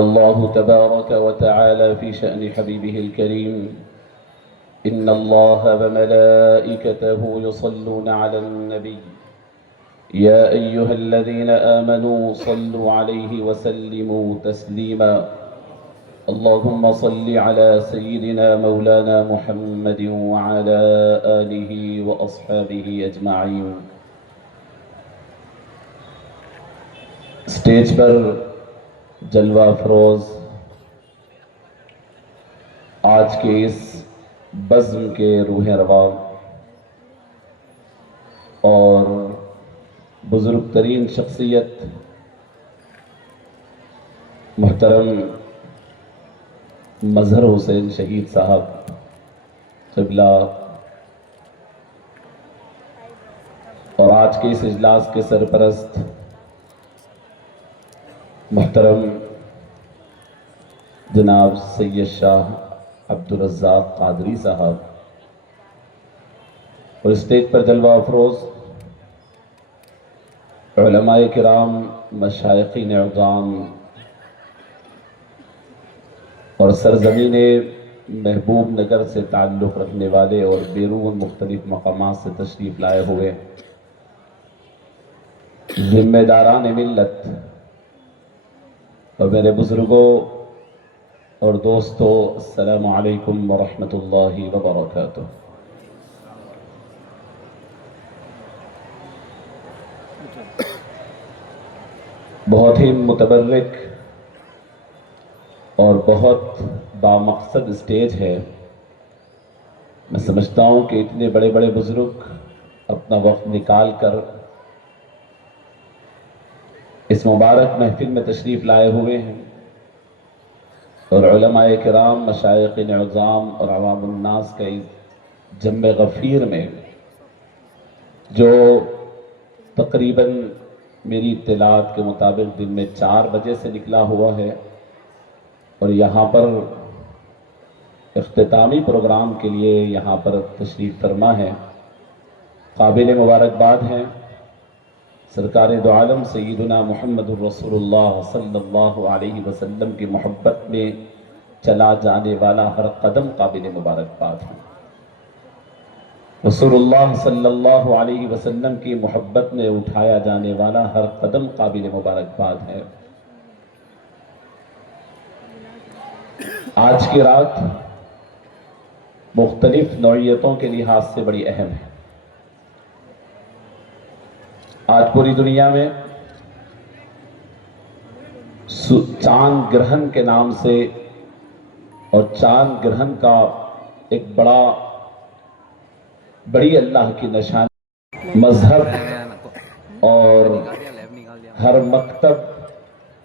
الله تبارك وتعالى في شأن حبيبه الكريم: إن الله وملائكته يصلون على النبي يا أيها الذين آمنوا صلوا عليه وسلموا تسليما. اللهم صل على سيدنا مولانا محمد وعلى آله وأصحابه أجمعين. اسٹیج پر جلوہ افروز آج کے اس بزم کے روح رواں اور بزرگ ترین شخصیت محترم مظہر حسین شہید صاحب قبلہ اور آج کے اس اجلاس کے سرپرست محترم جناب سید شاہ عبدالرزاق قادری صاحب اور اسٹیج پر جلوہ افروز علماء کرام، مشائخین اعظام اور سرزمین محبوب نگر سے تعلق رکھنے والے اور بیرون مختلف مقامات سے تشریف لائے ہوئے ذمہ داران ملت اور میرے بزرگوں اور دوستو، السلام علیکم ورحمۃ اللہ وبرکاتہ۔ بہت ہی متبرک اور بہت بامقصد اسٹیج ہے۔ میں سمجھتا ہوں کہ اتنے بڑے بڑے بزرگ اپنا وقت نکال کر اس مبارک محفل میں تشریف لائے ہوئے ہیں اور علماء کرام، مشائخین اعظام اور عوام الناس کا اس جمع غفیر میں جو تقریباً میری اطلاعات کے مطابق دن میں 4 بجے سے نکلا ہوا ہے اور یہاں پر اختتامی پروگرام کے لیے یہاں پر تشریف فرما ہے، قابل مبارکباد ہیں۔ سرکار دو عالم سیدنا محمد الرسول اللہ صلی اللہ علیہ وسلم کی محبت میں چلا جانے والا ہر قدم قابل مبارکباد ہے۔ رسول اللہ صلی اللہ علیہ وسلم کی محبت میں اٹھایا جانے والا ہر قدم قابل مبارکباد ہے۔ آج کی رات مختلف نوعیتوں کے لحاظ سے بڑی اہم ہے۔ آج پوری دنیا میں چاند گرہن کے نام سے اور چاند گرہن کا ایک بڑی اللہ کی نشانی مذہب اور ہر مکتب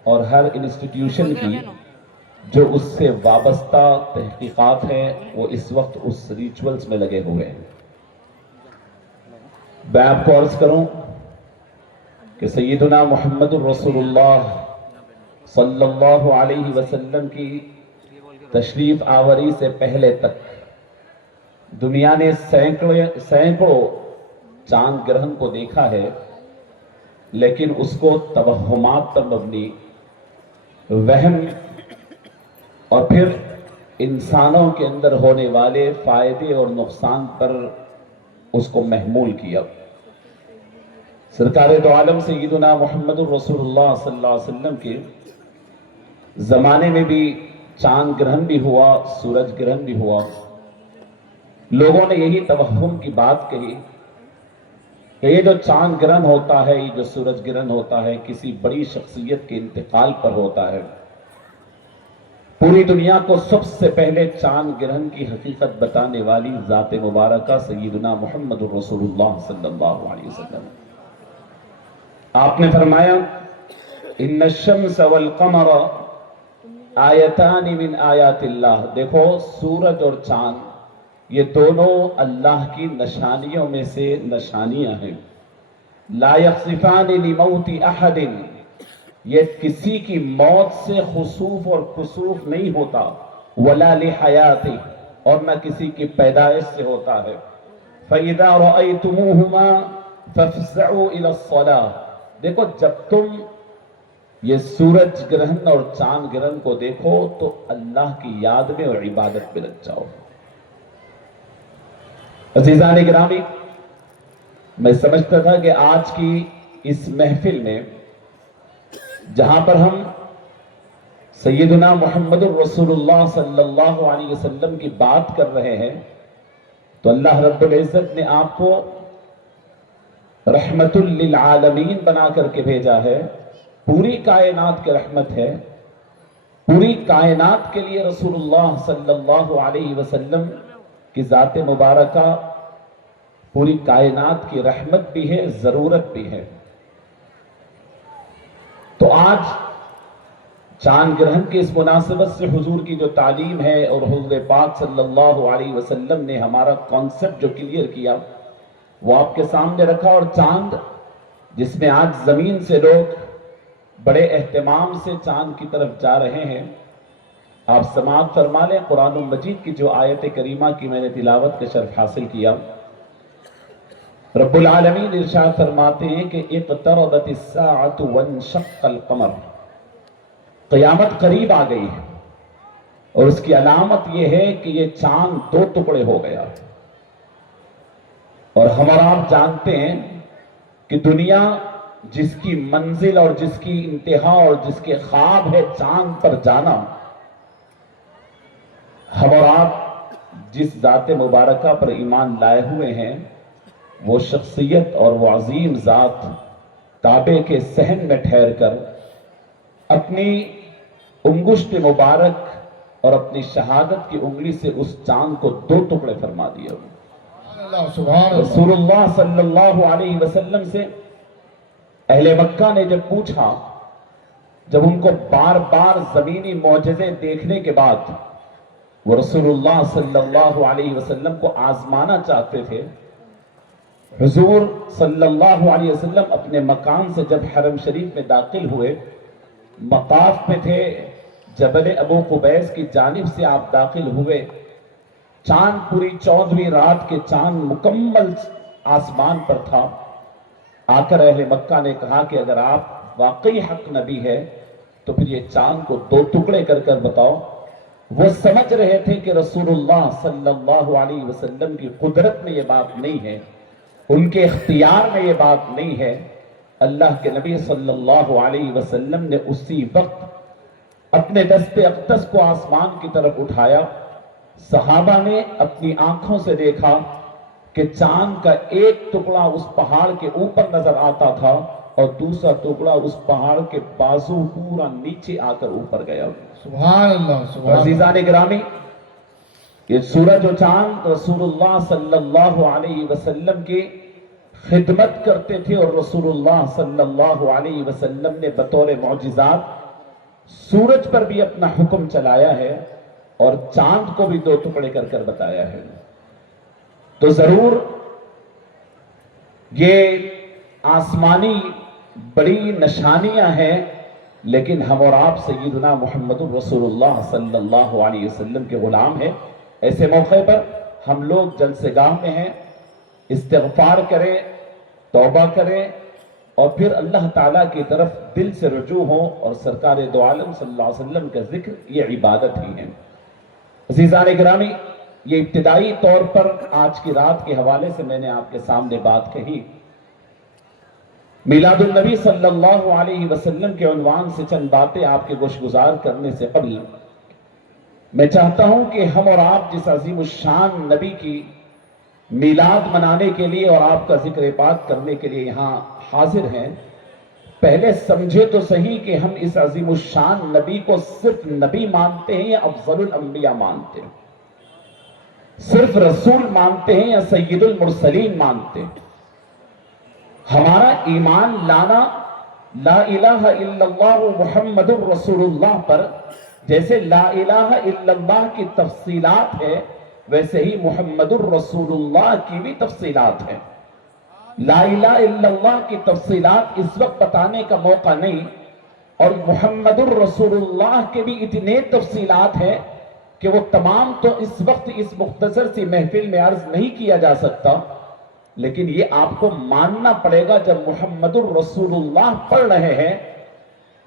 اور ہر انسٹیٹیوشن کی جو اس سے وابستہ تحقیقات ہیں وہ اس وقت اس ریچولز میں لگے ہوئے ہیں۔ میں آپ کو عرض کروں کہ سیدنا محمد الرسول اللہ صلی اللہ علیہ وسلم کی تشریف آوری سے پہلے تک دنیا نے سینکڑوں چاند گرہن کو دیکھا ہے، لیکن اس کو توہمات پر مبنی، وہم اور پھر انسانوں کے اندر ہونے والے فائدے اور نقصان پر اس کو محمول کیا۔ سرکار دو عالم سیدنا محمد الرسول اللہ صلی اللہ علیہ وسلم کے زمانے میں بھی چاند گرہن بھی ہوا، سورج گرہن بھی ہوا۔ لوگوں نے یہی توہم کی بات کہی کہ یہ جو چاند گرہن ہوتا ہے، یہ جو سورج گرہن ہوتا ہے، کسی بڑی شخصیت کے انتقال پر ہوتا ہے۔ پوری دنیا کو سب سے پہلے چاند گرہن کی حقیقت بتانے والی ذات مبارکہ سیدنا محمد الرسول اللہ صلی اللہ علیہ وسلم۔ آپ نے فرمایا ان الشمس والقمر آیتان من آیات اللہ، دیکھو سورج اور چاند یہ دونوں اللہ کی نشانیوں میں سے نشانیاں ہیں۔ لا یخسفان لموت احد، یہ کسی کی موت سے خسوف اور کسوف نہیں ہوتا، ولا لحیاتہ، اور نہ کسی کی پیدائش سے ہوتا ہے۔ فَإِذَا رَأَيْتُمُوهُمَا فَافْزَعُوا إِلَى الصَّلَاةِ، دیکھو جب تم یہ سورج گرہن اور چاند گرہن کو دیکھو تو اللہ کی یاد میں اور عبادت میں لگ جاؤ۔ عزیزان گرامی، میں سمجھتا تھا کہ آج کی اس محفل میں جہاں پر ہم سیدنا محمد الرسول اللہ صلی اللہ علیہ وسلم کی بات کر رہے ہیں تو اللہ رب العزت نے آپ کو رحمت للعالمین بنا کر کے بھیجا ہے، پوری کائنات کی رحمت ہے، پوری کائنات کے لیے رسول اللہ صلی اللہ علیہ وسلم کی ذات مبارکہ پوری کائنات کی رحمت بھی ہے، ضرورت بھی ہے۔ تو آج چاند گرہن کی اس مناسبت سے حضور کی جو تعلیم ہے اور حضور پاک صلی اللہ علیہ وسلم نے ہمارا کانسیپٹ جو کلیئر کیا وہ آپ کے سامنے رکھا، اور چاند جس میں آج زمین سے لوگ بڑے اہتمام سے چاند کی طرف جا رہے ہیں، آپ سماعت فرما لیں قرآن مجید کی جو آیت کریمہ کی میں نے تلاوت کا شرف حاصل کیا۔ رب العالمین ارشاد فرماتے ہیں کہ اقتربت الساعۃ وانشق القمر، قیامت قریب آ گئی ہے، اور اس کی علامت یہ ہے کہ یہ چاند دو ٹکڑے ہو گیا۔ اور ہم اور آپ جانتے ہیں کہ دنیا جس کی منزل اور جس کی انتہا اور جس کے خواب ہے چاند پر جانا، ہم اور آپ جس ذات مبارکہ پر ایمان لائے ہوئے ہیں وہ شخصیت اور وہ عظیم ذات کعبے کے صحن میں ٹھہر کر اپنی انگشت مبارک اور اپنی شہادت کی انگلی سے اس چاند کو دو ٹکڑے فرما دیا۔ رسول اللہ صلی اللہ علیہ وسلم سے اہل مکہ نے جب پوچھا، جب ان کو بار بار زمینی معجزے دیکھنے کے بعد وہ رسول اللہ صلی اللہ علیہ وسلم کو آزمانا چاہتے تھے، حضور صلی اللہ علیہ وسلم اپنے مکان سے جب حرم شریف میں داخل ہوئے، مطاف میں تھے، جبل ابو قبیس کی جانب سے آپ داخل ہوئے، چاند پوری 14ویں رات کے چاند مکمل آسمان پر تھا۔ آ کر اہل مکہ نے کہا کہ اگر آپ واقعی حق نبی ہے تو پھر یہ چاند کو دو ٹکڑے کر کر بتاؤ۔ وہ سمجھ رہے تھے کہ رسول اللہ صلی اللہ علیہ وسلم کی قدرت میں یہ بات نہیں ہے، ان کے اختیار میں یہ بات نہیں ہے۔ اللہ کے نبی صلی اللہ علیہ وسلم نے اسی وقت اپنے دست اقدس کو آسمان کی طرف اٹھایا، صحابہ نے اپنی آنکھوں سے دیکھا کہ چاند کا ایک ٹکڑا اس پہاڑ کے اوپر نظر آتا تھا اور دوسرا ٹکڑا اس پہاڑ کے بازو پورا نیچے آ کر اوپر گیا۔ سبحان اللہ۔ عزیزان گرامی، یہ سورج و چاند رسول اللہ صلی اللہ علیہ وسلم کی خدمت کرتے تھے، اور رسول اللہ صلی اللہ علیہ وسلم نے بطور معجزات سورج پر بھی اپنا حکم چلایا ہے اور چاند کو بھی دو ٹکڑے کر کر بتایا ہے۔ تو ضرور یہ آسمانی بڑی نشانیاں ہیں، لیکن ہم اور آپ سیدنا محمد الرسول اللہ صلی اللہ علیہ وسلم کے غلام ہیں۔ ایسے موقع پر ہم لوگ جلسے گاہ میں ہیں، استغفار کریں، توبہ کریں، اور پھر اللہ تعالیٰ کی طرف دل سے رجوع ہوں، اور سرکار دو عالم صلی اللہ علیہ وسلم کا ذکر یہ عبادت ہی ہے۔ عزیزان گرامی، یہ ابتدائی طور پر آج کی رات کے حوالے سے میں نے آپ کے سامنے بات کہی۔ میلاد النبی صلی اللہ علیہ وسلم کے عنوان سے چند باتیں آپ کے گوش گزار کرنے سے قبل میں چاہتا ہوں کہ ہم اور آپ جس عظیم الشان نبی کی میلاد منانے کے لیے اور آپ کا ذکر پاک کرنے کے لیے یہاں حاضر ہیں، پہلے سمجھے تو صحیح کہ ہم اس عظیم الشان نبی کو صرف نبی مانتے ہیں یا افضل الانبیاء مانتے ہیں، صرف رسول مانتے ہیں یا سید المرسلین مانتے ہیں۔ ہمارا ایمان لانا لا الہ الا اللہ محمد الرسول اللہ پر جیسے لا الہ الا اللہ کی تفصیلات ہے، ویسے ہی محمد الرسول اللہ کی بھی تفصیلات ہیں۔ لا الہ الا اللہ کی تفصیلات اس وقت بتانے کا موقع نہیں، اور محمد الرسول اللہ کے بھی اتنے تفصیلات ہیں کہ وہ تمام تو اس وقت اس مختصر سی محفل میں عرض نہیں کیا جا سکتا، لیکن یہ آپ کو ماننا پڑے گا۔ جب محمد الرسول اللہ پڑھ رہے ہیں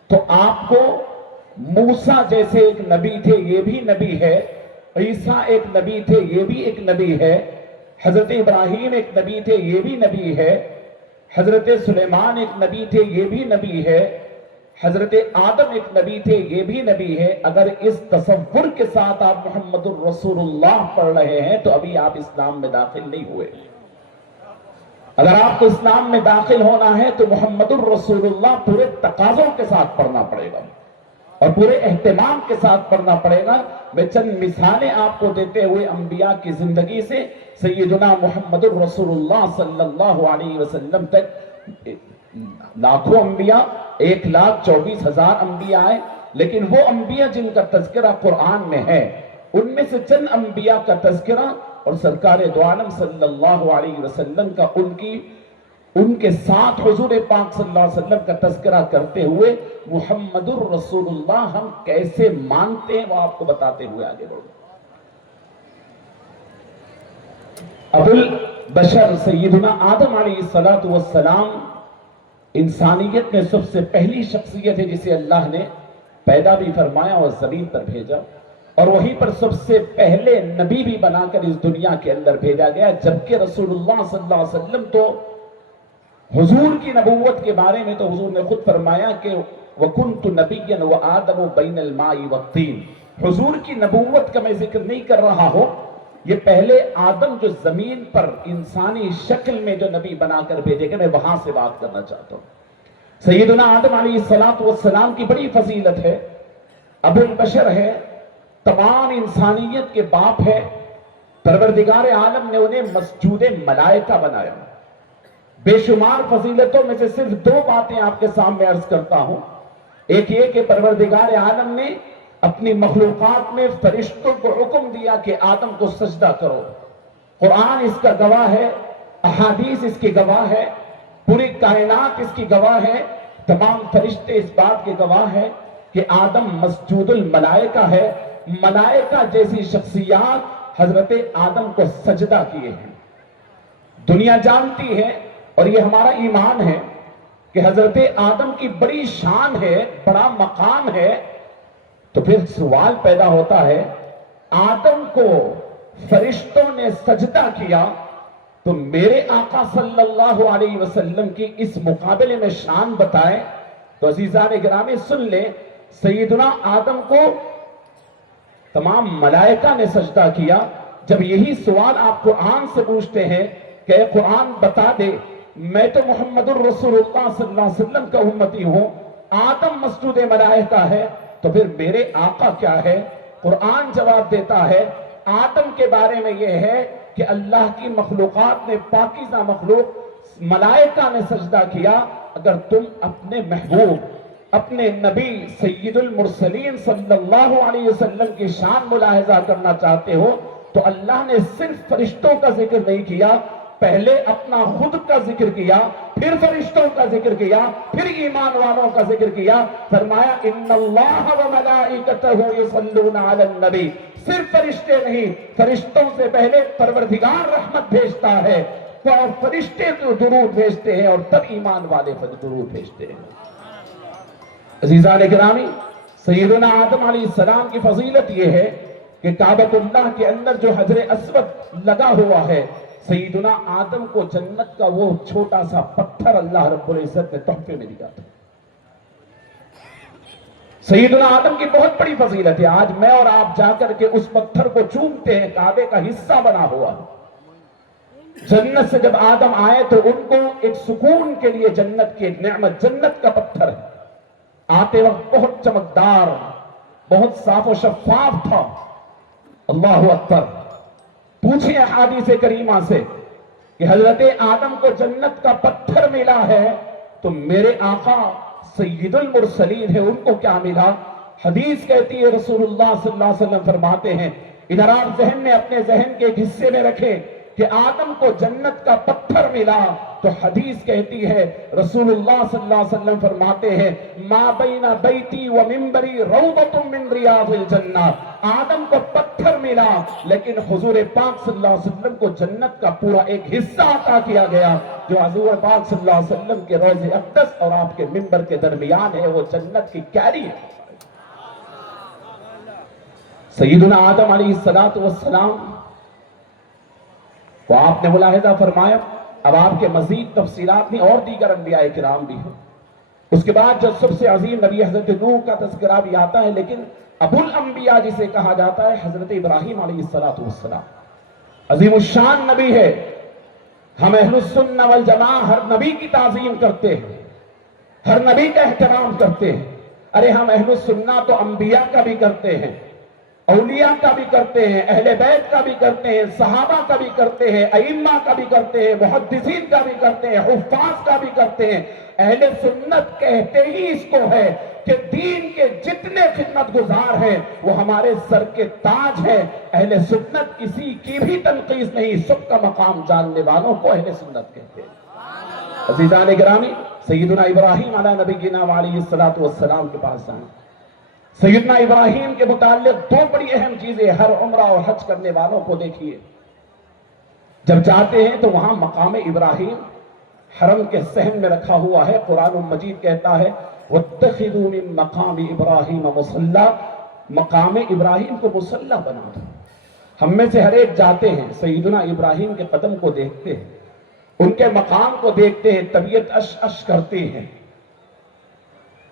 تو آپ کو موسیٰ جیسے ایک نبی تھے یہ بھی نبی ہے، عیسیٰ ایک نبی تھے یہ بھی ایک نبی ہے، حضرت ابراہیم ایک نبی تھے یہ بھی نبی ہے، حضرت سلیمان ایک نبی تھے یہ بھی نبی ہے، حضرت آدم ایک نبی تھے یہ بھی نبی ہے۔ اگر اس تصور کے ساتھ آپ محمد الرسول اللہ پڑھ رہے ہیں تو ابھی آپ اسلام میں داخل نہیں ہوئے۔ اگر آپ کو اسلام میں داخل ہونا ہے تو محمد الرسول اللہ پورے تقاضوں کے ساتھ پڑھنا پڑے گا اور پورے اہتمام کے ساتھ پڑھنا پڑے گا۔ میں چند مثالیں آپ کو دیتے ہوئے انبیاء کی زندگی سے سیدنا محمد الرسول اللہ صلی اللہ علیہ وسلم تک لاکھوں انبیاء، 1,24,000 انبیاء آئے، لیکن وہ انبیاء جن کا تذکرہ قرآن میں ہے ان میں سے چند انبیاء کا تذکرہ اور سرکار دو عالم صلی اللہ علیہ وسلم کا ان کے ساتھ حضور پاک صلی اللہ علیہ وسلم کا تذکرہ کرتے ہوئے محمد الرسول اللہ ہم کیسے مانتے ہیں وہ آپ کو بتاتے ہوئے آگے بڑھو۔ ابو البشر سیدنا آدم علیہ السلام انسانیت میں سب سے پہلی شخصیت ہے جسے اللہ نے پیدا بھی فرمایا اور زمین پر بھیجا، اور وہیں پر سب سے پہلے نبی بھی بنا کر اس دنیا کے اندر بھیجا گیا، جبکہ رسول اللہ صلی اللہ علیہ وسلم تو حضور کی نبوت کے بارے میں تو حضور نے خود فرمایا کہ وَكُنْتُ نَبِيًّا وَآدَمُ بَيْنَ الْمَاءِ وَالطِّينِ۔ حضور کی نبوت کا میں ذکر نہیں کر رہا ہوں، یہ پہلے آدم جو زمین پر انسانی شکل میں جو نبی بنا کر بھیجے گئے، میں وہاں سے بات کرنا چاہتا ہوں۔ سیدنا آدم علیہ السلام کی بڑی فضیلت ہے، ابو البشر ہے، تمام انسانیت کے باپ ہے، پروردگار عالم نے انہیں مسجود ملائکہ بنایا۔ بے شمار فضیلتوں میں سے صرف 2 باتیں آپ کے سامنے عرض کرتا ہوں۔ ایک یہ کہ پروردگار عالم نے اپنی مخلوقات میں فرشتوں کو حکم دیا کہ آدم کو سجدہ کرو۔ قرآن اس کا گواہ ہے، احادیث اس کی گواہ ہے، پوری کائنات اس کی گواہ ہے، تمام فرشتے اس بات کے گواہ ہیں کہ آدم مسجود الملائکہ ہے۔ ملائکہ جیسی شخصیات حضرت آدم کو سجدہ کیے ہیں۔ دنیا جانتی ہے اور یہ ہمارا ایمان ہے کہ حضرت آدم کی بڑی شان ہے، بڑا مقام ہے، تو پھر سوال پیدا ہوتا ہے آدم کو فرشتوں نے سجدہ کیا تو میرے آقا صلی اللہ علیہ وسلم کی اس مقابلے میں شان بتائے۔ تو عزیزان گرامی سن لیں، سیدنا آدم کو تمام ملائکہ نے سجدہ کیا۔ جب یہی سوال آپ قرآن سے پوچھتے ہیں کہ اے قرآن بتا دے میں تو محمد الرسول اللہ صلی اللہ علیہ وسلم کا امتی ہوں، آدم مسجود ملائکہ ہے، تو پھر میرے آقا کیا ہے؟ قرآن جواب دیتا ہے آدم کے بارے میں یہ ہے کہ اللہ کی مخلوقات نے، پاکیزہ مخلوق ملائکہ نے سجدہ کیا۔ اگر تم اپنے محبوب، اپنے نبی سید المرسلین صلی اللہ علیہ وسلم کی شان ملاحظہ کرنا چاہتے ہو تو اللہ نے صرف فرشتوں کا ذکر نہیں کیا، پہلے اپنا خود کا ذکر کیا، پھر فرشتوں کا ذکر کیا، پھر ایمان والوں کا ذکر کیا۔ فرمایا ان اللہ وملائکتہ یصلون علی النبی۔ صرف فرشتے نہیں، فرشتوں سے پہلے پروردگار رحمت بھیجتا ہے، فرشتے تو درود بھیجتے ہیں اور تب ایمان والے درود بھیجتے ہیں۔ عزیزان گرامی، سیدنا آدم علیہ السلام کی فضیلت یہ ہے کہ کعبۃ اللہ کے اندر جو حجر اسود لگا ہوا ہے، سیدنا آدم کو جنت کا وہ چھوٹا سا پتھر اللہ رب العزت نے تحفے میں دیا تھا۔ سیدنا آدم کی بہت بڑی فضیلت ہے۔ آج میں اور آپ جا کر کے اس پتھر کو چومتے ہیں، کعبے کا حصہ بنا ہوا۔ جنت سے جب آدم آئے تو ان کو ایک سکون کے لیے جنت کی ایک نعمت، جنت کا پتھر ہے، آتے وقت بہت چمکدار، بہت صاف و شفاف تھا۔ اللہ اکبر۔ پوچھیں احادیث کریمہ سے کہ حضرت آدم کو جنت کا پتھر ملا ہے تو میرے آقا سید المرسلین ہے، ان کو کیا ملا؟ حدیث کہتی ہے رسول اللہ صلی اللہ علیہ وسلم فرماتے ہیں، ادھر آپ ذہن میں اپنے ذہن کے ایک حصے میں رکھیں کہ آدم کو جنت کا پتھر ملا تو حدیث کہتی ہے، رسول اللہ صلی اللہ علیہ وسلم فرماتے ہیں ما بین بیتی و منبری روضۃ من ریاض الجنہ، آدم کو پتھر ملا لیکن حضور پاک صلی اللہ علیہ وسلم کو جنت کا پورا ایک حصہ عطا کیا گیا جو حضور پاک صلی اللہ علیہ وسلم کے روضہ اقدس اور آپ کے منبر کے درمیان ہے، وہ جنت کی کیری ہے۔ سیدنا آدم علیہ السلام وہ آپ نے ملاحظہ فرمایا، اب آپ کے مزید تفصیلات میں اور دیگر انبیاء کرام بھی ہیں۔ اس کے بعد جو سب سے عظیم نبی حضرت نوح کا تذکرہ بھی آتا ہے، لیکن ابو الانبیاء جسے کہا جاتا ہے حضرت ابراہیم علیہ السلام عظیم الشان نبی ہے۔ ہم اہل السنہ والجماعہ ہر نبی کی تعظیم کرتے ہیں، ہر نبی کا احترام کرتے ہیں۔ ارے ہم اہل السنہ تو انبیاء کا بھی کرتے ہیں، اولیاء کا بھی کرتے ہیں، اہل بیت کا بھی کرتے ہیں، صحابہ کا بھی کرتے ہیں، ائمہ کا بھی کرتے ہیں، محدثین کا بھی کرتے ہیں، حفاظ کا بھی کرتے ہیں۔ اہل سنت کہتے ہی اس کو ہے کہ دین کے جتنے خدمت گزار ہیں وہ ہمارے سر کے تاج ہیں۔ اہل سنت کسی کی بھی تنقید نہیں، سب کا مقام جاننے والوں کو اہل سنت کہتے ہیں۔ عزیزان گرامی، سیدنا ابراہیم علیہ نبینا علیہ السلام کے پاس آئیں۔ سیدنا ابراہیم کے متعلق دو بڑی اہم چیزیں ہر عمرہ اور حج کرنے والوں کو دیکھیے۔ جب جاتے ہیں تو وہاں مقام ابراہیم حرم کے صحن میں رکھا ہوا ہے۔ قرآن مجید کہتا ہے وَاتَّخِذُوا مِن مَقَامِ إِبْرَاهِيمَ مُصَلَّى، مقام ابراہیم کو مصلی بنا دو۔ ہم میں سے ہر ایک جاتے ہیں، سیدنا ابراہیم کے قدم کو دیکھتے ہیں، ان کے مقام کو دیکھتے ہیں، طبیعت اش کرتی ہے۔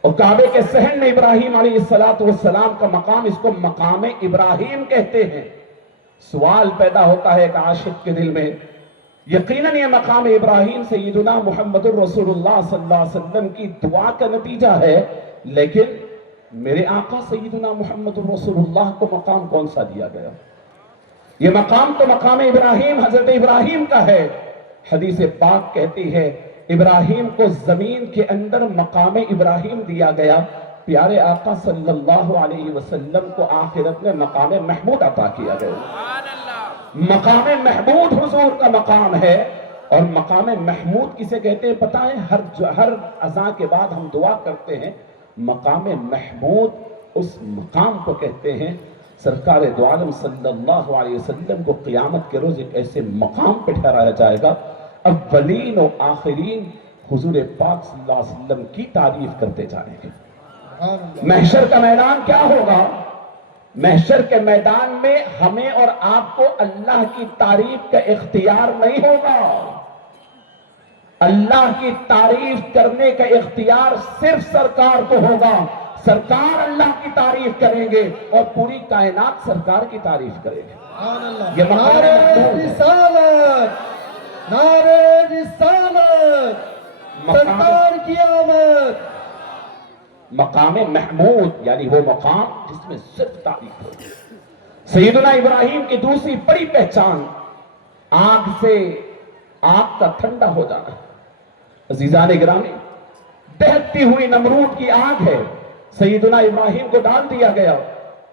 اور کعبے کے صحن میں ابراہیم علیہ السلام کا مقام، اس کو مقام ابراہیم کہتے ہیں۔ سوال پیدا ہوتا ہے ایک عاشق کے دل میں، یقیناً یہ مقام ابراہیم سیدنا محمد الرسول اللہ صلی اللہ علیہ وسلم کی دعا کا نتیجہ ہے، لیکن میرے آقا سیدنا محمد الرسول اللہ کو مقام کون سا دیا گیا؟ یہ مقام تو مقام ابراہیم حضرت ابراہیم کا ہے۔ حدیث پاک کہتی ہے ابراہیم کو زمین کے اندر مقام ابراہیم دیا گیا، پیارے آقا صلی اللہ علیہ وسلم کو آخرت میں مقام محمود عطا کیا گیا۔ مقام محمود حضور کا مقام ہے، اور مقام محمود کسے کہتے ہیں پتہ ہے؟ ہر اذان کے بعد ہم دعا کرتے ہیں، مقام محمود اس مقام کو کہتے ہیں۔ سرکار دو عالم صلی اللہ علیہ وسلم کو قیامت کے روز ایک ایسے مقام پہ ٹھہرایا جائے گا، اولین و آخرین حضور پاک صلی اللہ علیہ وسلم کی تعریف کرتے جائیں گے۔ محشر کا میدان کیا ہوگا؟ محشر کے میدان میں ہمیں اور آپ کو اللہ کی تعریف کا اختیار نہیں ہوگا۔ اللہ کی تعریف کرنے کا اختیار صرف سرکار کو ہوگا۔ سرکار اللہ کی تعریف کریں گے اور پوری کائنات سرکار کی تعریف کرے گی۔ یہ مقام نعرہ رسالت، سرکار کی آمد۔ مقام محمود یعنی وہ مقام جس میں صرف تعریف ہو۔ سیدنا ابراہیم کی دوسری بڑی پہچان آگ سے آگ کا ٹھنڈا ہو جانا۔ عزیزان گرامی، بہتی ہوئی نمرود کی آگ ہے، سیدنا ابراہیم کو ڈال دیا گیا۔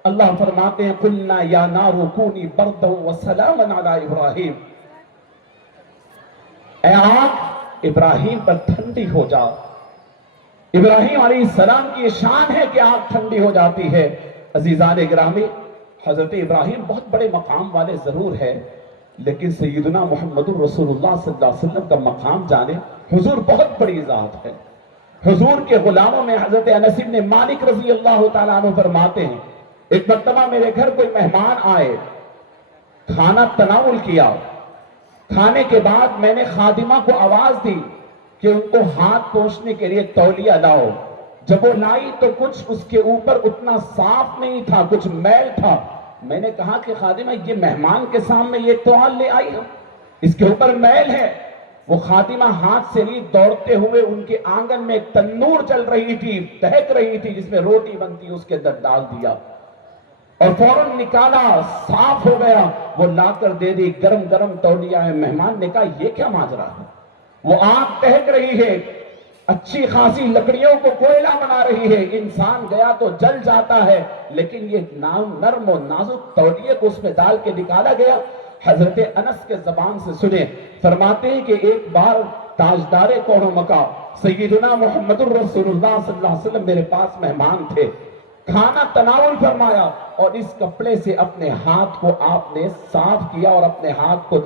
اللہ فرماتے ہیں قُلْنَا يَا نَارُ كُونِي بَرْدًا وَسَلَامًا عَلَىٰ إِبْرَاهِيمَ، اے آگ ابراہیم پر ٹھنڈی ہو جا۔ ابراہیم علیہ السلام کی شان ہے کہ آگ ٹھنڈی ہو جاتی ہے۔ عزیزان گرامی، حضرت ابراہیم بہت بڑے مقام والے ضرور ہے، لیکن سیدنا محمد الرسول اللہ صلی اللہ علیہ وسلم کا مقام جانے، حضور بہت بڑی ذات ہے۔ حضور کے غلاموں میں حضرت انس بن مالک رضی اللہ تعالیٰ عنہ فرماتے ہیں ایک مرتبہ میرے گھر کوئی مہمان آئے، کھانا تناول کیا، کھانے کے بعد میں نے خادمہ کو آواز دی کہ ان کو ہاتھ پوچھنے کے لیے تولیہ لاؤ۔ جب وہ لائی تو کچھ اس کے اوپر اتنا صاف نہیں تھا، کچھ میل تھا۔ میں نے کہا کہ خادمہ یہ مہمان کے سامنے یہ توال لے آئی ہے، اس کے اوپر میل ہے۔ وہ خادمہ ہاتھ سے لی، دوڑتے ہوئے ان کے آنگن میں ایک تنور چل رہی تھی، دہک رہی تھی جس میں روٹی بنتی، اس کے اندر ڈال دیا اور فوراً نکالا، صاف ہو گیا، وہ لا کر دے دی، گرم گرم تولیہ ہے۔ مہمان نے کہا یہ کیا ماجرا ہے؟ وہ آگ دہک رہی ہے، اچھی خاصی لکڑیوں کو کوئلہ بنا رہی ہے، انسان گیا تو جل جاتا ہے، لیکن یہ نرم و نازک تولیے کو اس میں ڈال کے نکالا گیا۔ حضرت انس کے زبان سے سنے، فرماتے ہیں کہ ایک بار تاجدار کون و مکہ سیدنا محمد الرسول اللہ صلی اللہ علیہ وسلم میرے پاس مہمان تھے، کھانا تناول فرمایا اور اس کپڑے سے اپنے ہاتھ کو آپ نے صاف کیا اور اپنے ہاتھ کو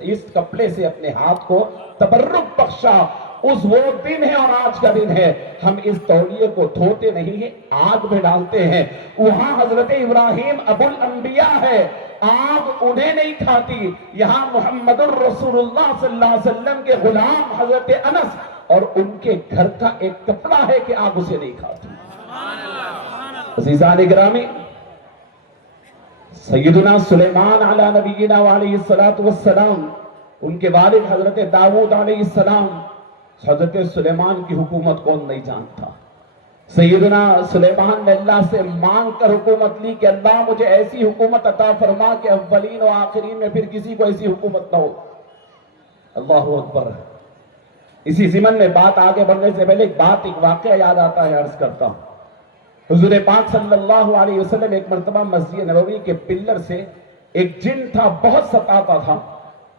اس کپڑے سے اپنے ہاتھ کو تبرک بخشا۔ اس وہ دن ہے اور آج کا دن ہے، ہم اس تولیے کو دھوتے نہیں ہیں، آگ میں ڈالتے ہیں۔ وہاں حضرت ابراہیم ابو الانبیاء ہے، آگ انہیں نہیں کھاتی، یہاں محمد الرسول اللہ صلی اللہ علیہ وسلم کے غلام حضرت انس اور ان کے گھر کا ایک کپڑا ہے کہ آگ اسے نہیں کھاتی۔ عزیزان گرامی، سیدنا سلیمان علی نبینا علیہ السلام، ان کے والد حضرت داؤد علیہ السلام، حضرت سلیمان کی حکومت کون نہیں جانتا؟ سیدنا سلیمان نے اللہ سے مانگ کر حکومت لی کہ اللہ مجھے ایسی حکومت عطا فرما کہ اولین و آخرین میں پھر کسی کو ایسی حکومت نہ ہو۔ اللہ اکبر۔ اسی ضمن میں بات آگے بڑھنے سے پہلے ایک واقعہ یاد آتا ہے، عرض کرتا ہوں۔ حضور پاک صلی اللہ علیہ وسلم ایک مرتبہ مسجد نبوی کے پلر سے ایک جن تھا، بہت ستاتا تھا،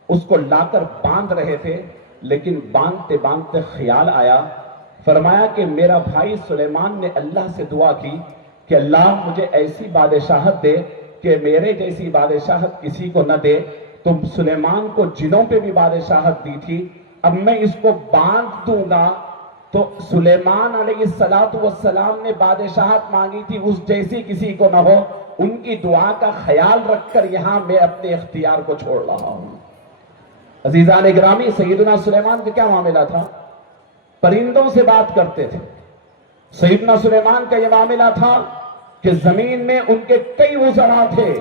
اس کو لا کر باندھ رہے تھے، لیکن باندھتے باندھتے خیال آیا، فرمایا کہ میرا بھائی سلیمان نے اللہ سے دعا کی کہ اللہ مجھے ایسی بادشاہت دے کہ میرے جیسی بادشاہت کسی کو نہ دے۔ تم سلیمان کو جنوں پہ بھی بادشاہت دی تھی، اب میں اس کو باندھ دوں گا تو سلیمان علیہ السلام نے بادشاہت مانگی تھی، اس جیسی کسی کو نہ ہو۔ ان کی دعا کا خیال رکھ کر یہاں میں اپنے اختیار کو چھوڑ رہا ہوں۔ عزیزان گرامی، سیدنا سلیمان کا کیا معاملہ تھا؟ پرندوں سے بات کرتے تھے۔ سیدنا سلیمان کا یہ معاملہ تھا کہ زمین میں ان کے کئی وزراء تھے۔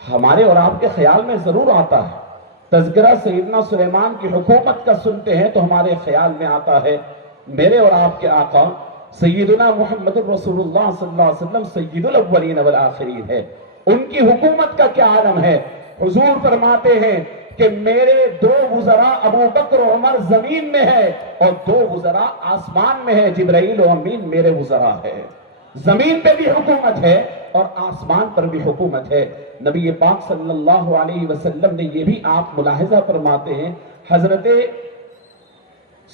ہمارے اور آپ کے خیال میں ضرور آتا ہے، تذکرہ سیدنا سلیمان کی حکومت کا سنتے ہیں تو ہمارے خیال میں آتا ہے میرے اور آپ کے آقا سیدنا محمد الرسول اللہ صلی اللہ علیہ وسلم سید الاولین والآخرین ہے۔ ان کی حکومت کا کیا عالم ہے؟ حضور فرماتے ہیں کہ میرے دو وزراء ابو بکر و عمر زمین میں ہے اور دو وزراء آسمان میں ہے، جبرائیل و امین میرے وزراء ہے۔ زمین پہ بھی حکومت ہے اور آسمان پر بھی حکومت ہے۔ نبی پاک صلی اللہ علیہ وسلم نے یہ بھی آپ ملاحظہ فرماتے ہیں، حضرت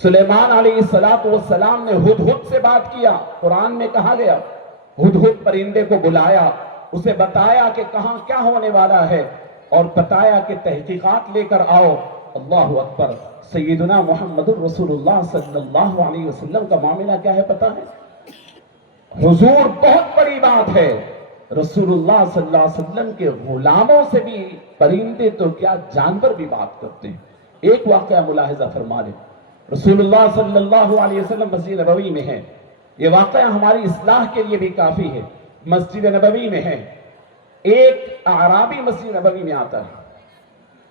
سلیمان علیہ السلام نے ہدہد سے بات کیا۔ قرآن میں کہا گیا ہدہد پرندے کو بلایا، اسے بتایا کہ کہاں کیا ہونے والا ہے اور بتایا کہ تحقیقات لے کر آؤ۔ اللہ اکبر۔ سیدنا محمد الرسول اللہ صلی اللہ علیہ وسلم کا معاملہ کیا ہے پتہ ہے؟ حضور بہت بڑی بات ہے، رسول اللہ صلی اللہ علیہ وسلم کے غلاموں سے بھی پرندے تو کیا جانور بھی بات کرتے ہیں۔ ایک واقعہ ملاحظہ فرما لیں، رسول اللہ صلی اللہ علیہ وسلم مسجد نبوی میں ہے، یہ واقعہ ہماری اصلاح کے لیے بھی کافی ہے۔ مسجد نبوی میں ہے، ایک اعرابی مسجد نبوی میں آتا ہے،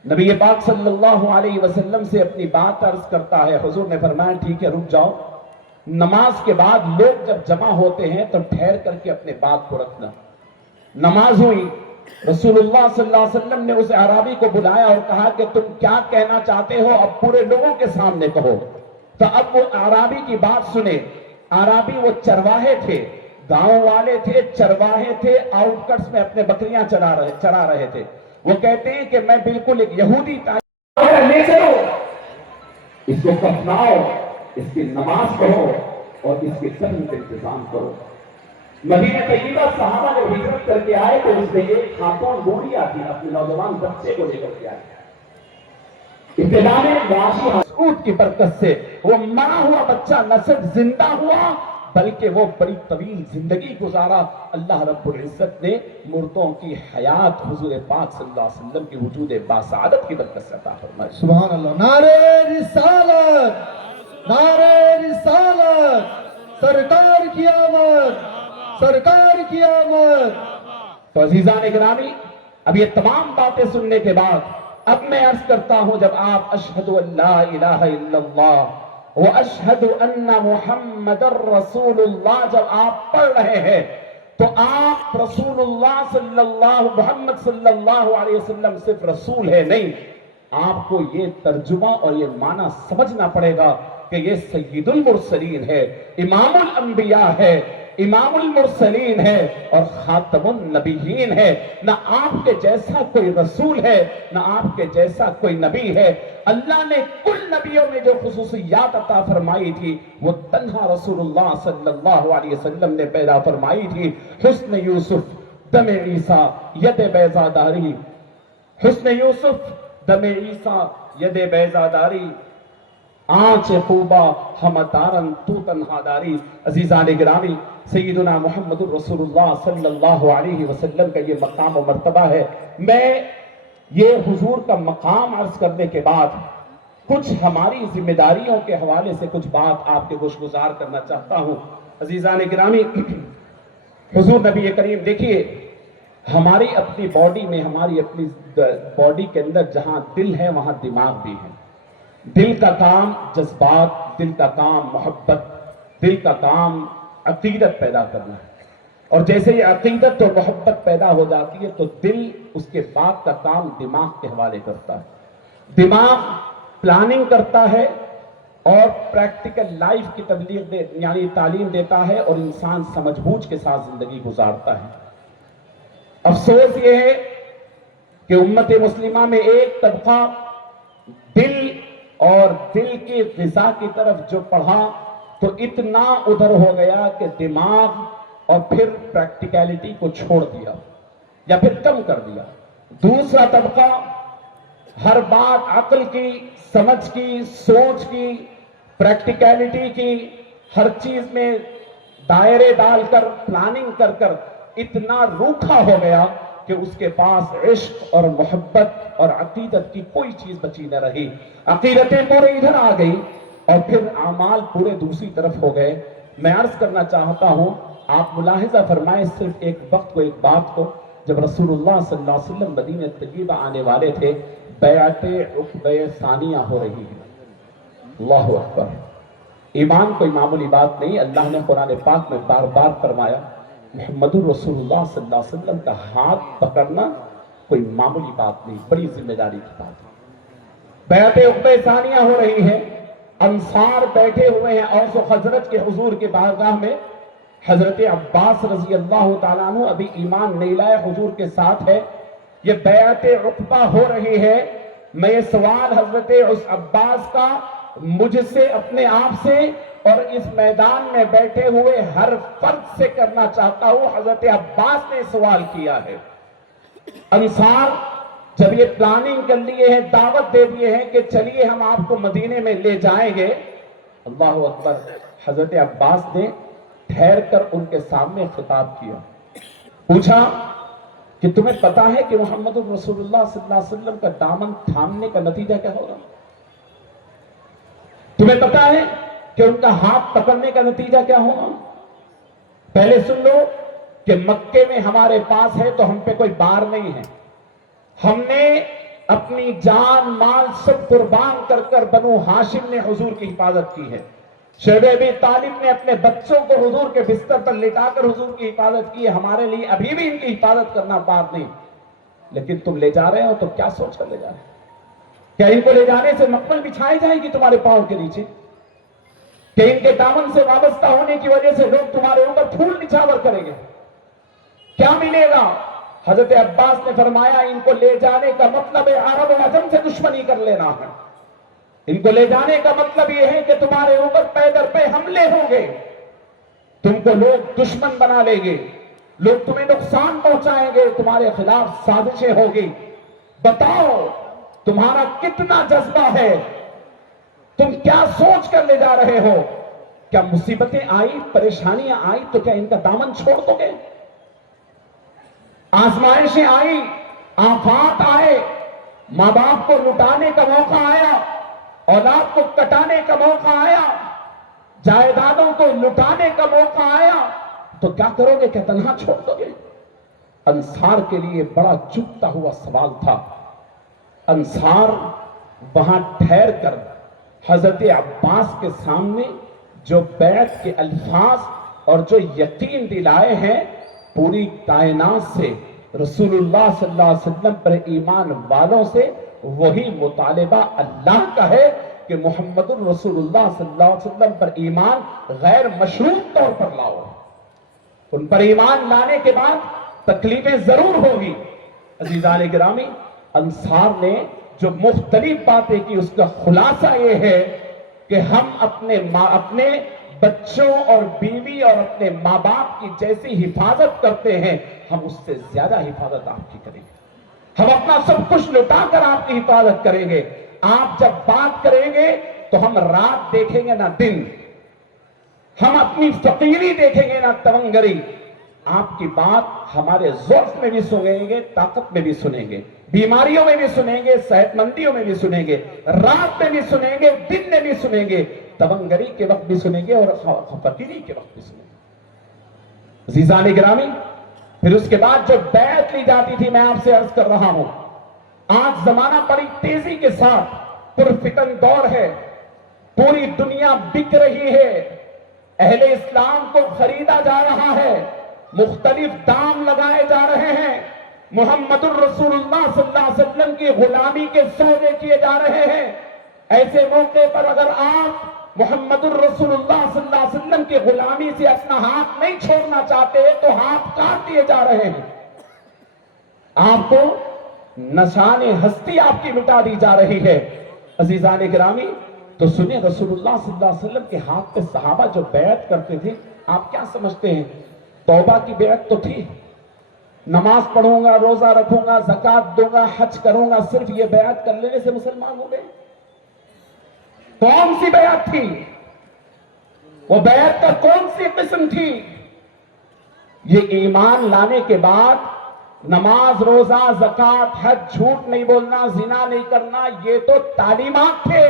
نبی پاک صلی اللہ علیہ وسلم سے اپنی بات عرض کرتا ہے۔ حضور نے فرمایا ٹھیک ہے رک جاؤ، نماز کے بعد لوگ جب جمع ہوتے ہیں تو ٹھہر کر کے اپنے بات کو رکھنا۔ نماز ہوئی، رسول اللہ صلی اللہ علیہ وسلم نے اس اعرابی کو بلایا اور کہا کہ تم کیا کہنا چاہتے ہو اب پورے لوگوں کے سامنے کہو۔ تو اب وہ اعرابی کی بات سنے۔ اعرابی وہ چرواہے تھے، گاؤں والے تھے، چرواہے تھے، آؤٹ کٹس میں اپنے بکریاں چرا رہے تھے۔ وہ کہتے ہیں کہ میں بالکل ایک یہودی لے چلو، اس کو کفناؤ، اس کی نماز پڑھو اور اس کے دفن کا انتظام کرو۔ مدینہ طیبہ صحابہ جب ہجرت کر کے آئے تو اس میں ایک خاتون بوڑھی آتی اپنے نوجوان بچے کو لے کر کے آئی۔ ابتدا میں معاشی مسعود کی برکت سے وہ مرا ہوا بچہ نہ صرف زندہ ہوا بلکہ وہ بڑی طویل زندگی گزارا۔ اللہ رب العزت نے مردوں کی حیات حضور پاک صلی اللہ علیہ وسلم کی وجود باسعادت کی برکت سے عطا فرمائی۔ سبحان اللہ۔ نعرہ رسالت، نعرہ رسالت، سرکار کی آمد، سرکار کی آمد۔ تو عزیزان گرامی، اب یہ تمام باتیں سننے کے بعد اب میں عرض کرتا ہوں، جب آپ اشہد ان لا الہ الا اللہ واشہد ان محمد الرسول اللہ جب آپ پڑھ رہے ہیں تو آپ رسول اللہ محمد صلی اللہ علیہ وسلم صرف رسول ہے نہیں، آپ کو یہ ترجمہ اور یہ معنی سمجھنا پڑے گا کہ یہ سید المرسلین ہے، امام الانبیاء ہے، امام المرسلین ہے اور خاتم النبیین ہے. نہ آپ کے جیسا کوئی رسول ہے نہ آپ کے جیسا کوئی نبی ہے. اللہ نے کل نبیوں میں جو خصوصیات عطا فرمائی تھی وہ تنہا رسول اللہ صلی اللہ علیہ وسلم نے پیدا فرمائی تھی. حسن یوسف دم عیسیٰ ید بیضاداری، حسن یوسف دم عیسیٰ ید بیضاداری، آنچ خوبا ہمتارن تو تنہا داری. عزیزان گرامی، سیدنا محمد الرسول اللہ صلی اللہ علیہ وسلم کا یہ مقام و مرتبہ ہے. میں یہ حضور کا مقام عرض کرنے کے بعد کچھ ہماری ذمہ داریوں کے حوالے سے کچھ بات آپ کے گوشگزار کرنا چاہتا ہوں. عزیزان گرامی، حضور نبی کریم، دیکھیے ہماری اپنی باڈی میں، ہماری اپنی باڈی کے اندر جہاں دل ہے وہاں دماغ بھی ہے. دل کا کام جذبات، دل کا کام محبت، دل کا کام عقیدت پیدا کرنا ہے. اور جیسے یہ عقیدت اور محبت پیدا ہو جاتی ہے تو دل اس کے بعد کا کام دماغ کے حوالے کرتا ہے. دماغ پلاننگ کرتا ہے اور پریکٹیکل لائف کی تبلیغ یعنی تعلیم دیتا ہے اور انسان سمجھ بوجھ کے ساتھ زندگی گزارتا ہے. افسوس یہ ہے کہ امت مسلمہ میں ایک طبقہ دل اور دل کی غذا کی طرف جو پڑھا تو اتنا ادھر ہو گیا کہ دماغ اور پھر پریکٹیکیلٹی کو چھوڑ دیا یا پھر کم کر دیا. دوسرا طبقہ ہر بات عقل کی، سمجھ کی، سوچ کی، پریکٹیکیلٹی کی، ہر چیز میں دائرے ڈال کر پلاننگ کر کر اتنا روکھا ہو گیا کہ اس کے پاس عشق اور محبت اور عقیدت کی کوئی چیز بچی نہ رہی. عقیدتیں پورے ادھر آ گئی اور پھر اعمال پورے دوسری طرف ہو گئے. میں عرض کرنا چاہتا ہوں، آپ ملاحظہ فرمائیں صرف ایک وقت کو، ایک بات کو، جب رسول اللہ صلی اللہ علیہ وسلم مدینہ طیبہ آنے والے تھے، بیعت عقبہ ثانیہ ہو رہی ہے. اللہ اکبر. ایمان کوئی معمولی بات نہیں. اللہ نے قرآن پاک میں بار بار فرمایا محمد الرسول اللہ صلی اللہ علیہ وسلم کا ہاتھ پکڑنا کوئی معمولی بات نہیں، بڑی ذمہ داری کی بات ہے. بیعت عقبہ ثانیہ ہو رہی ہے، انصار بیٹھے ہوئے ہیں اوس و خزرج کے حضور کے بارگاہ میں. حضرت عباس رضی اللہ تعالیٰ عنہ ابھی ایمان نہیں لائے، حضور کے ساتھ ہے. یہ بیعت عقبہ ہو رہی ہے. میں یہ سوال حضرت عباس کا مجھ سے، اپنے آپ سے اور اس میدان میں بیٹھے ہوئے ہر فرد سے کرنا چاہتا ہوں. حضرت عباس نے سوال کیا ہے. انصار جب یہ پلاننگ کر لیے ہیں، دعوت دے دیے ہیں کہ چلیے ہم آپ کو مدینے میں لے جائیں گے، اللہ اکبر، حضرت عباس نے ٹھہر کر ان کے سامنے خطاب کیا. پوچھا کہ تمہیں پتا ہے کہ محمد الرسول اللہ صلی اللہ علیہ وسلم کا دامن تھامنے کا نتیجہ کیا ہوگا؟ تمہیں پتا ہے کہ ان کا ہاتھ پکڑنے کا نتیجہ کیا ہوگا؟ پہلے سن لو کہ مکے میں ہمارے پاس ہے تو ہم پہ کوئی بار نہیں ہے. ہم نے اپنی جان مال سب قربان کر کر بنو ہاشم نے حضور کی حفاظت کی ہے. شیخ ابی طالب نے اپنے بچوں کو حضور کے بستر پر لٹا کر حضور کی حفاظت کی ہے. ہمارے لیے ابھی بھی ان کی حفاظت کرنا بات نہیں. لیکن تم لے جا رہے ہو تو کیا سوچ کر لے جا رہے ہو؟ کیا ان کو لے جانے سے مقبل بچھائی جائے گی تمہارے پاؤں کے نیچے؟ کہ ان کے دامن سے وابستہ ہونے کی وجہ سے لوگ تمہارے اوپر پھول نچھاور کریں گے؟ کیا ملے گا؟ حضرت عباس نے فرمایا ان کو لے جانے کا مطلب عرب و عجم سے دشمنی کر لینا ہے. ان کو لے جانے کا مطلب یہ ہے کہ تمہارے اوپر پے در پے حملے ہوں گے، تم کو لوگ دشمن بنا لیں گے، لوگ تمہیں نقصان پہنچائیں گے، تمہارے خلاف سازشیں ہوگی. بتاؤ تمہارا کتنا جذبہ ہے؟ تم کیا سوچ کر لے جا رہے ہو؟ کیا مصیبتیں آئی، پریشانیاں آئی تو کیا ان کا دامن چھوڑ دو گے؟ آزمائشیں آئی، آفات آئے، ماں باپ کو لٹانے کا موقع آیا، اولاد کو کٹانے کا موقع آیا، جائیدادوں کو لٹانے کا موقع آیا تو کیا کرو گے؟ کیا تنہا چھوڑ دو گے؟ انصار کے لیے بڑا چبھتا ہوا سوال تھا. انصار وہاں ٹھہر کر حضرت عباس کے سامنے جو بیعت کے الفاظ اور جو یقین دلائے ہیں پوری کائنات سے، رسول اللہ صلی اللہ علیہ وسلم پر ایمان والوں سے وہی مطالبہ اللہ کا ہے کہ محمد الرسول اللہ صلی اللہ علیہ وسلم پر ایمان غیر مشروط طور پر لاؤ. ان پر ایمان لانے کے بعد تکلیفیں ضرور ہوگی۔ عزیزان گرامی، انصار نے جو مختلف باتیں کی اس کا خلاصہ یہ ہے کہ ہم اپنے بچوں اور بیوی اور اپنے ماں باپ کی جیسی حفاظت کرتے ہیں، ہم اس سے زیادہ حفاظت آپ کی کریں گے۔ ہم اپنا سب کچھ لٹا کر آپ کی حفاظت کریں گے۔ آپ جب بات کریں گے تو ہم رات دیکھیں گے نہ دن، ہم اپنی فقیری دیکھیں گے نہ تونگری۔ آپ کی بات ہمارے ضعف میں بھی سنیں گے، طاقت میں بھی سنیں گے، بیماریوں میں بھی سنیں گے، صحت مندیوں میں بھی سنیں گے، رات میں بھی سنیں گے، دن میں بھی سنیں گے، تونگری کے وقت بھی سنیں گے اور فقیری کے وقت بھی سنیں گے۔ عزیزان گرامی، پھر اس کے بعد جو بیعت لی جاتی تھی، میں آپ سے عرض کر رہا ہوں، آج زمانہ بڑی تیزی کے ساتھ پرفتن دور ہے، پوری دنیا بک رہی ہے، اہل اسلام کو خریدا جا رہا ہے، مختلف دام لگائے جا رہے ہیں، محمد الرسول اللہ صلی اللہ علیہ وسلم کی غلامی کے سودے کیے جا رہے ہیں۔ ایسے موقع پر اگر آپ محمد الرسول اللہ صلی اللہ علیہ وسلم کی غلامی سے اپنا ہاتھ نہیں چھوڑنا چاہتے تو ہاتھ کاٹ دیے جا رہے ہیں، آپ کو نشان ہستی آپ کی مٹا دی جا رہی ہے۔ عزیزان گرامی، تو سنیں رسول اللہ صلی اللہ علیہ وسلم کے ہاتھ پہ صحابہ جو بیعت کرتے تھے، آپ کیا سمجھتے ہیں؟ توبہ کی بیعت تو تھی، نماز پڑھوں گا، روزہ رکھوں گا، زکوٰۃ دوں گا، حج کروں گا، صرف یہ بیعت کر لینے سے مسلمان ہو گئے؟ کون سی بیعت تھی وہ؟ بیعت کا کون سی قسم تھی؟ یہ ایمان لانے کے بعد نماز، روزہ، زکوٰۃ، حج، جھوٹ نہیں بولنا، زنا نہیں کرنا، یہ تو تعلیمات تھے،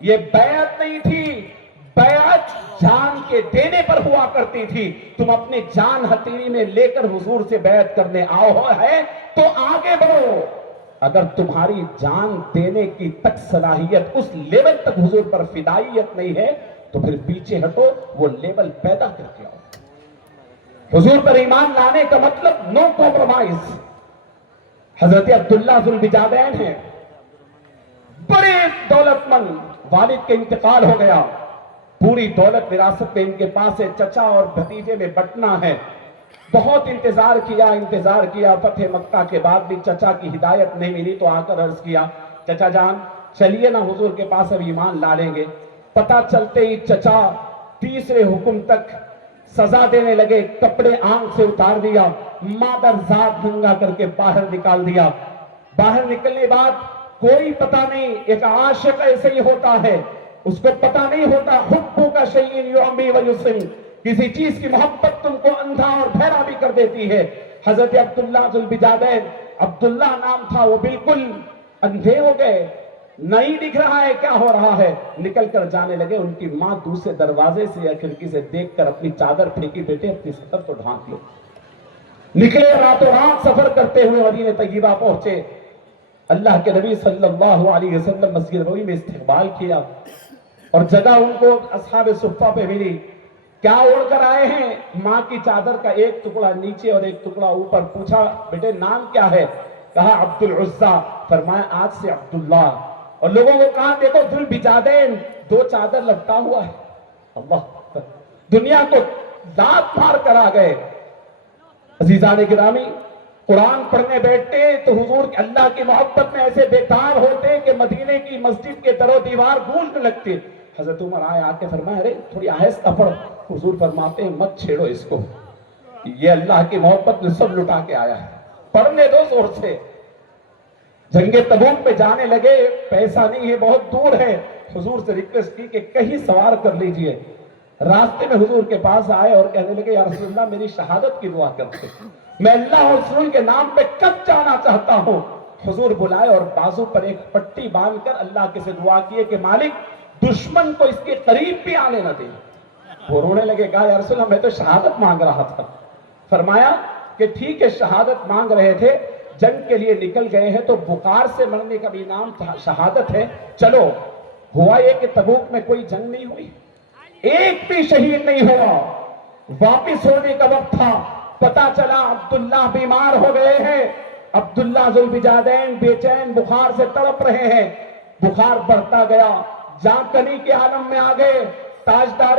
یہ بیعت نہیں تھی۔ بیعت جان کے دینے پر ہوا کرتی تھی۔ تم اپنی جان ہتھیلی میں لے کر حضور سے بیعت کرنے آؤ ہے تو آگے بڑھو، اگر تمہاری جان دینے کی تک صلاحیت اس لیول تک حضور پر فدائیت نہیں ہے تو پھر پیچھے ہٹو، وہ لیول پیدا کر کے آؤ۔ حضور پر ایمان لانے کا مطلب نو کمپرومائز۔ حضرت عبداللہ ذوالبجادین ہیں، بڑے دولت مند، والد کے انتقال ہو گیا، پوری دولت وراثت میں ان کے پاس ہے، چچا اور بھتیجے میں بٹنا ہے۔ بہت انتظار کیا، فتح مکہ کے بعد بھی چچا کی ہدایت نہیں ملی تو آ کر عرض کیا، چچا جان چلیے نا حضور کے پاس اب ایمان لا لیں گے۔ پتہ چلتے ہی چچا تیسرے حکم تک سزا دینے لگے، کپڑے آنکھ سے اتار دیا، مادر ذات ننگا کر کے باہر نکال دیا۔ باہر نکلنے بعد کوئی پتہ نہیں، ایک عاشق ایسے ہی ہوتا ہے، اس کو پتہ نہیں ہوتا، حب کا شیء یعمی و یسم، کسی چیز کی محبت تم کو اندھا اور بہرا بھی کر دیتی ہے۔ حضرت عبداللہ ذوالبجادین، عبداللہ نام تھا، وہ بالکل اندھے ہو گئے، نہیں دکھ رہا ہے کیا ہو رہا ہے، نکل کر جانے لگے۔ ان کی ماں دوسرے دروازے سے یا کھڑکی سے دیکھ کر اپنی چادر پھینکی، بیٹے اپنی سطر تو ڈھانک لو۔ نکلے، راتوں رات سفر کرتے ہوئے مدینہ طیبہ پہنچے، اللہ کے نبی صلی اللہ علیہ وسلم مسجد نبوی میں استقبال کیا اور جگہ ان کو اصحاب صفہ پہ ملی۔ کیا اوڑھ کر آئے ہیں؟ ماں کی چادر کا ایک ٹکڑا نیچے اور ایک ٹکڑا اوپر۔ پوچھا بیٹے نام کیا ہے؟ کہا عبد العزہ۔ فرمایا آج سے عبداللہ۔ اور لوگوں کو کہا دیکھو ذوالبجادین، دو چادر لپٹا ہوا ہے۔ اللہ، دنیا کو ذات مار کر آ گئے۔ عزیزان گرامی، قرآن پڑھنے بیٹھتے تو حضور اللہ کی محبت میں ایسے بیکار ہوتے کہ مدینے کی مسجد کے در و دیوار گونجنے لگتے۔ حضرت عمر آئے، آ کے فرمایا ارے تھوڑی آہستہ پڑھو۔ حضور فرماتے ہیں مت چھیڑو اس کو، یہ اللہ کی محبت میں سب لٹا کے آیا ہے، پڑھنے دو زور سے۔ جنگ تبوک پہ جانے لگے، پیسہ نہیں ہے، بہت دور ہے، حضور سے ریکویسٹ کی کہ کہیں سوار کر لیجئے۔ راستے میں حضور کے پاس آئے اور کہنے لگے یا رسول اللہ میری شہادت کی دعا کرتے، میں اللہ اور رسول کے نام پہ کب جانا چاہتا ہوں۔ حضور بلائے اور بازو پر ایک پٹی باندھ کر اللہ کے سے دعا کیے کہ مالک دشمن کو اس کے قریب بھی آنے نہ دے۔ وہ رونے لگے، کہا یا رسول اللہ میں تو شہادت مانگ رہا تھا۔ فرمایا کہ ٹھیک ہے شہادت مانگ رہے تھے، جنگ کے لیے نکل گئے ہیں تو بخار سے مرنے کا بھی نام شہادت ہے، چلو۔ ہوا یہ کہ تبوک میں کوئی جنگ نہیں ہوئی، ایک بھی شہید نہیں ہوا۔ واپس ہونے کا وقت تھا، پتا چلا عبداللہ بیمار ہو گئے ہیں۔ عبداللہ ذوالبجادین بے چین بخار سے تڑپ رہے ہیں، بخار بڑھتا گیا، جان کنی کے عالم میں آ گئے۔ تاجدار